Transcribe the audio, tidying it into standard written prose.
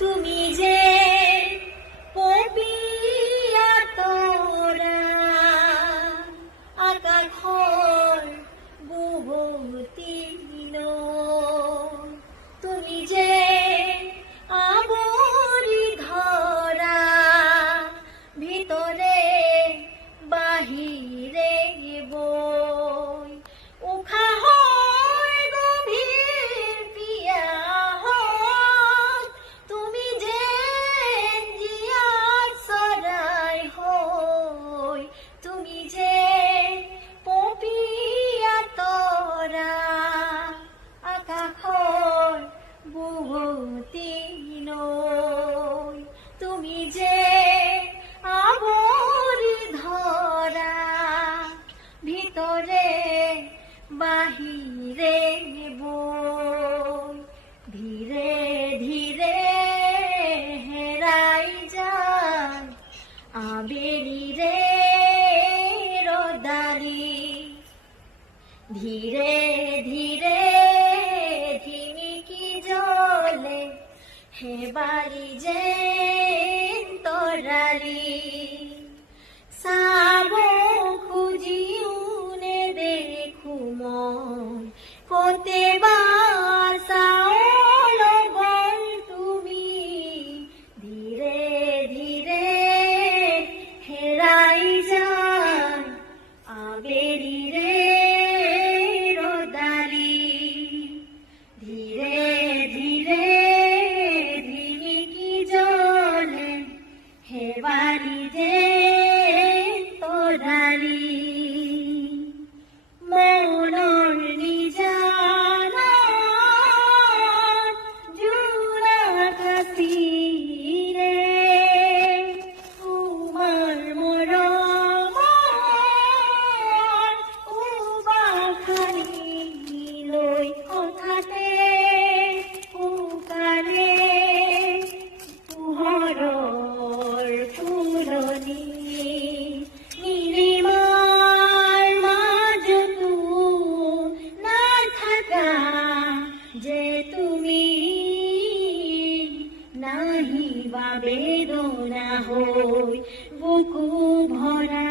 তুমি যে পপিয়া তোরা আকাশৰ বুবতিন তুমি যে আবৰি ধৰা ভিতৰে বাহিৰে বৈ উশাহৰ গভীৰ পিয়াহত তুমি যে জীয়াত চৰাই হৈ তুমি যে পপিয়া তৰা আকাশৰ বুবতিন তুমি যে আবৰি ধৰা ভিতৰে বাহিৰে বৈ ধীৰে ধীৰে হেৰাই যায় আবেলিৰে ৰদালি ধীৰে ধীৰে ধিমিকি জ্বলে হেবাৰি যে তৰালি চাব খুজিও নেদেখো মই কতে বা চাওঁ লগৰ তুমি ধীৰে ধীৰে হেৰাই যায় আবেলিৰে ৰদালি ধীৰে ধীৰে ধিমিকি জ্বলে হেবাৰি যে তৰালি মনৰ নিজানত জোনাকাশিৰে তোমাৰ মৰমৰ উবাখানিলৈ হঠাতে পুকাৰে পোহৰৰ ফুলনি নীলিমাৰ মাজতো নাথাকা যে তুমি নাহিবা বেদনা হৈ বুকু ভৰা